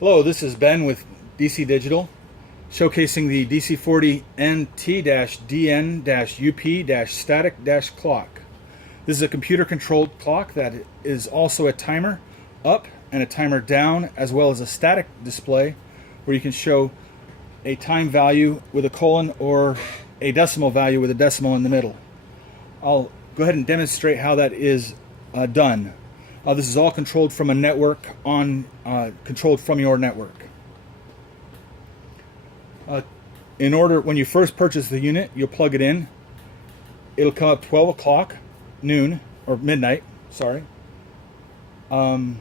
Hello, this is Ben with DC Digital, showcasing the DC40 NT-DN-UP-static-clock. This is a computer-controlled clock that is also a timer up and a timer down, as well as a static display where you can show a time value with a colon or a decimal value with a decimal in the middle. I'll go ahead and demonstrate how that is done. This is all controlled from a network controlled from your network. When you first purchase the unit, you'll plug it in. It'll come up 12 o'clock, noon, or midnight, sorry. You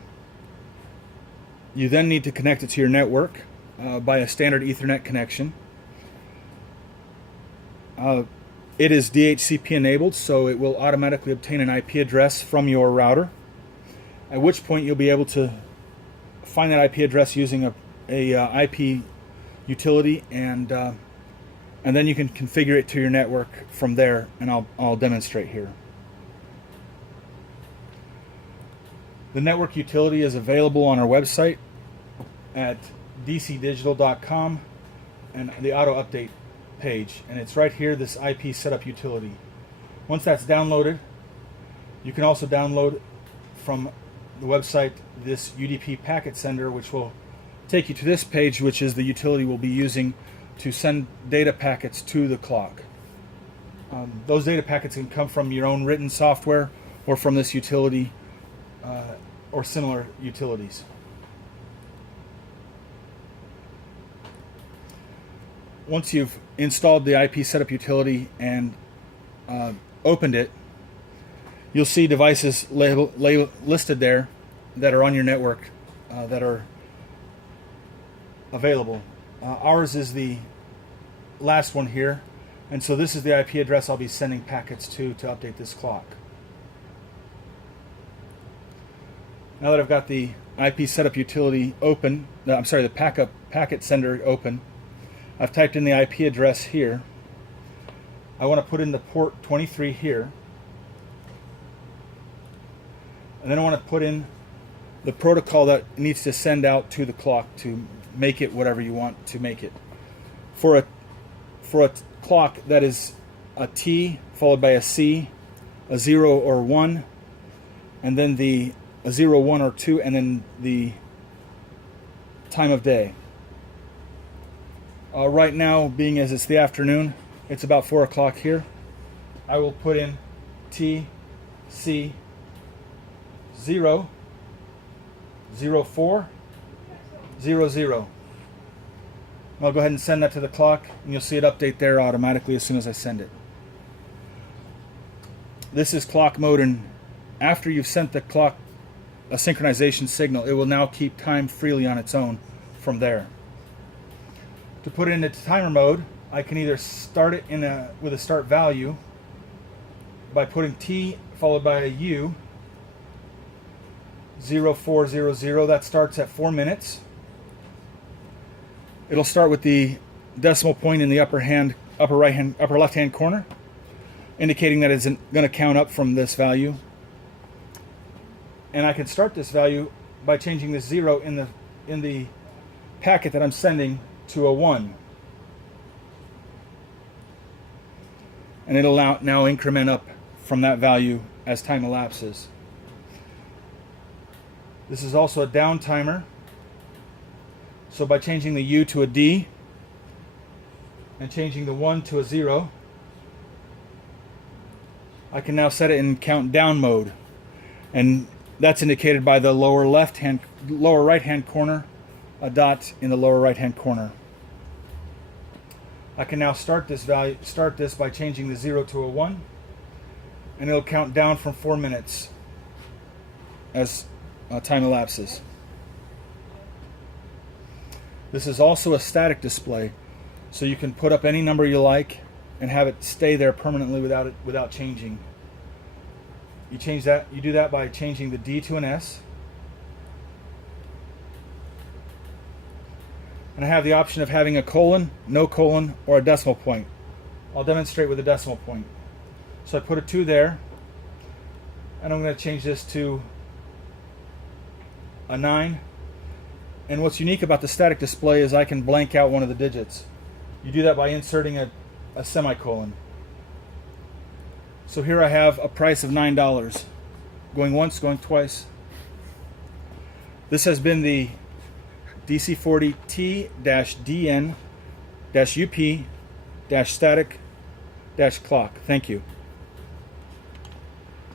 then need to connect it to your network by a standard Ethernet connection. It is DHCP enabled, so it will automatically obtain an IP address from your router, at which point you'll be able to find that IP address using a IP utility, and then you can configure it to your network from there, and I'll demonstrate here. The network utility is available on our website at dcdigital.com and the auto update page, and it's right here, this IP setup utility. Once that's downloaded, you can also download from the website this UDP packet sender, which will take you to this page, which is the utility we'll be using to send data packets to the clock. Those data packets can come from your own written software or from this utility or similar utilities. Once you've installed the IP setup utility and opened it, you'll see devices listed there that are on your network that are available. Ours is the last one here, and so this is the IP address I'll be sending packets to update this clock. Now that I've got the IP setup utility open, the packet sender open, I've typed in the IP address here. I want to put in the port 23 here. And then I want to put in the protocol that needs to send out to the clock to make it whatever you want to make it. For a clock that is a T followed by a C, a 0 or 1, and then a 0, 1 or 2, and then the time of day. Right now, being as it's the afternoon, it's about 4 o'clock here. I will put in T, C, 0, 0, 4, 0, 0. I'll go ahead and send that to the clock, and you'll see it update there automatically as soon as I send it. This is clock mode, and after you've sent the clock a synchronization signal, it will now keep time freely on its own from there. To put it into timer mode, I can either start it with a start value by putting T followed by a U, 0400. That starts at 4 minutes. It'll start with the decimal point in the upper left hand corner, indicating that it's going to count up from this value. And I can start this value by changing the 0 in the packet that I'm sending to a 1. And it'll now increment up from that value as time elapses. This is also a down timer. So by changing the U to a D and changing the 1 to a 0, I can now set it in countdown mode. And that's indicated by the lower right hand corner, a dot in the lower right hand corner. I can now start this by changing the 0 to a 1, and it'll count down from 4 minutes as time elapses. This is also a static display, so you can put up any number you like and have it stay there permanently without changing. You do that by changing the D to an S. And I have the option of having a colon, no colon, or a decimal point. I'll demonstrate with a decimal point. So I put a 2 there, and I'm going to change this to a 9, And what's unique about the static display is I can blank out one of the digits. You do that by inserting a semicolon. So here I have a price of $9. Going once, going twice. This has been the DC40T-DN-UP-static-clock. Thank you.